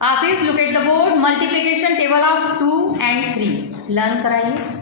Ashish, look at the board. Multiplication table of 2 and 3. Learn कराइए.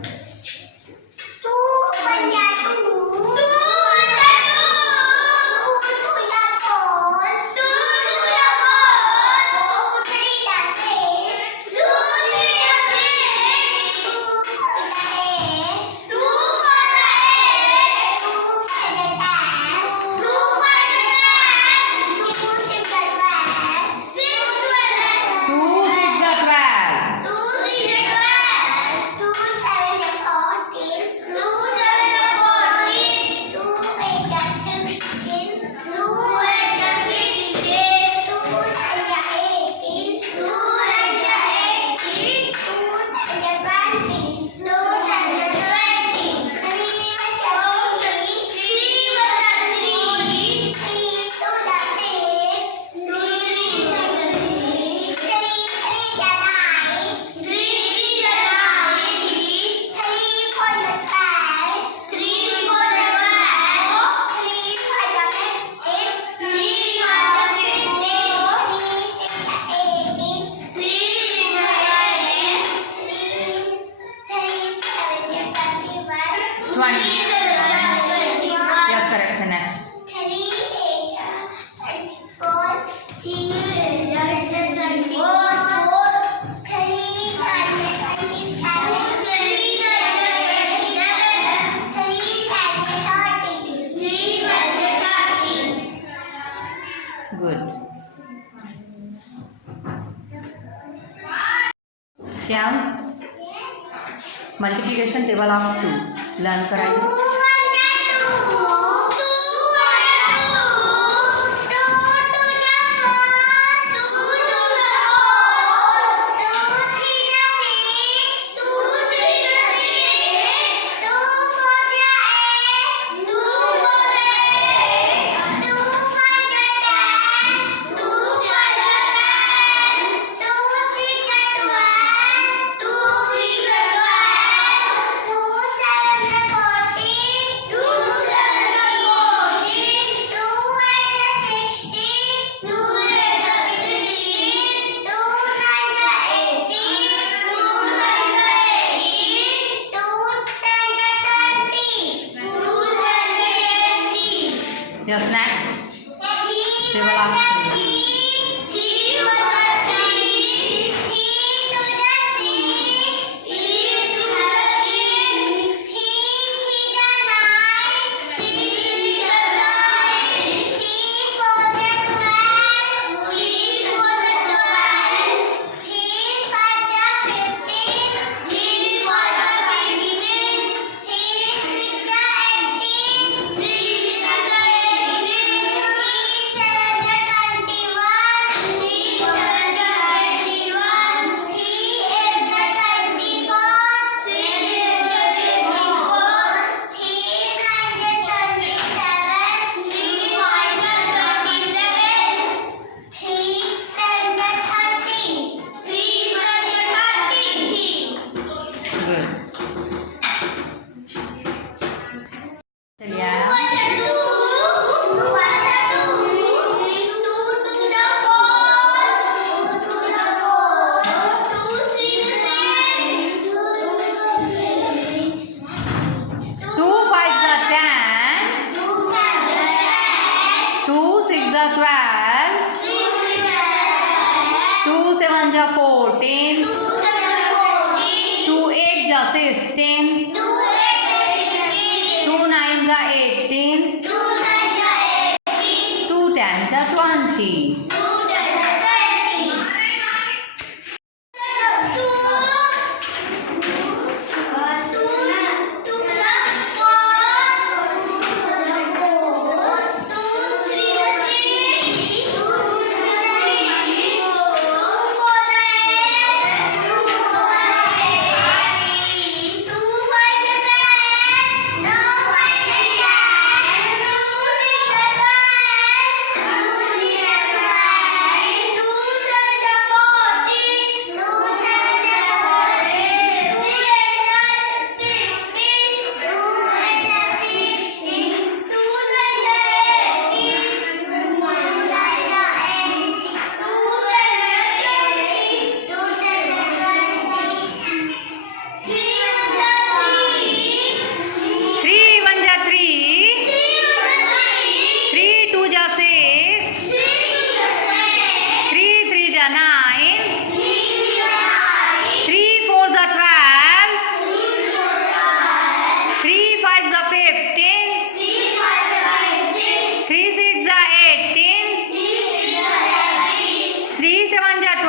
20. Yes, correct. The next. 3 8 24 3 24 3 Good. Counts. Multiplication table of 2. Learn कराइए. Yes, next. Table of 3. The 12, 2 7 जा 14, 2 8 जा 16, 2 9 जा 18, 2 10 जा 20.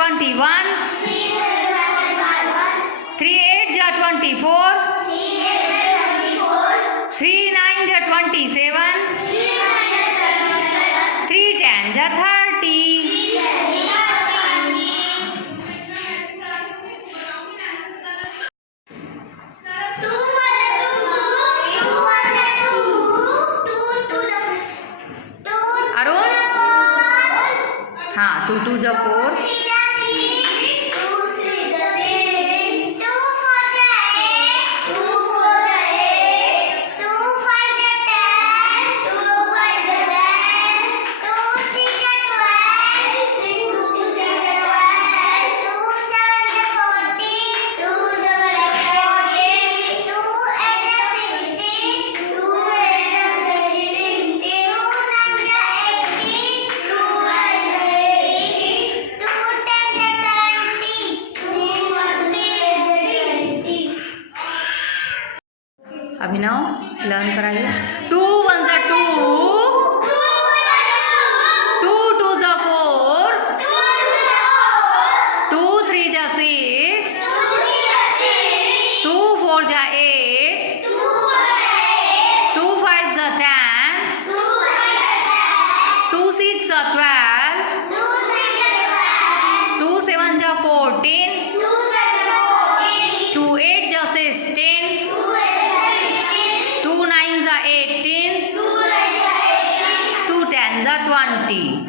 21. 3 8 जा 24. 3 9 जा 27. 3 10 जा 30. अरुण हाँ 2 2 जा 4. 'अभिनव लर्न कराइए. 2 1 जा 2. 2 2 जा 4. 2 3 जा 6. 2 4 जा 8. 2 5 जा 10. 2 6 जा 12. 2 7 जा 14. 2 8 जा 16. 2 9 जा 18. 2 10 जा 20.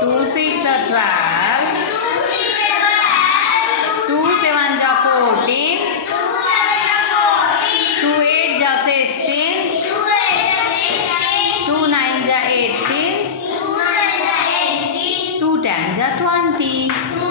Two 6 जा 12. 2 7 जा 14. 2 8 जा 16. 2 9 जा 18. 2 10 जा 20.